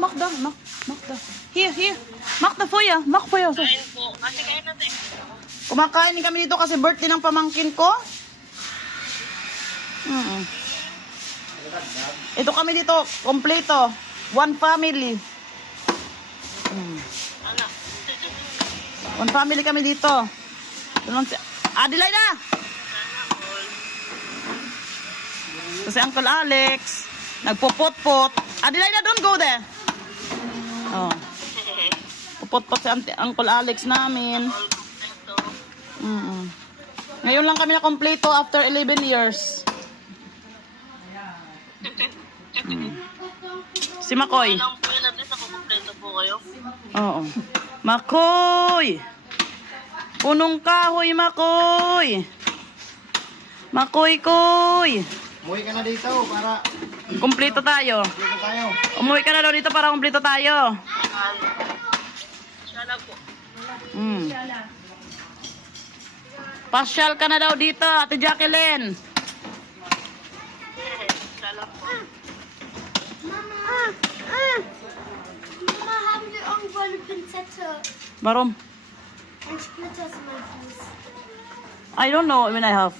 mak da. Mak da. Here. Mak da for ya. Mak for ya. Kain po. Kasi kain natin. Kumakain din kami dito kasi birthday ng pamangkin ko. Ito kami dito, kompleto. One family. Ano? One family kami dito. Tulong si Adelaida! Kasi Uncle Alex, nagpupot-pot. Adelaida, don't go there. Oh. Pupot-pot si Uncle Alex namin. Ngayon lang kami na kompleto after 11 years. Si Makoy. Alam po yun natin sa kumpleto po kayo. Oo. Makoy! Punong kahoy, Makoy! Makoy-koy! Umuwi ka na dito para Kompleto tayo. dito tayo. Umuwi ka na daw dito para kompleto tayo. Siya lang po. Pasyal ka na daw dito, Ate Jacqueline. Siya lang po. Mama, haben wir irgendwo eine Pinzette Warum? und Splitter zum Fuß? I don't know when I have.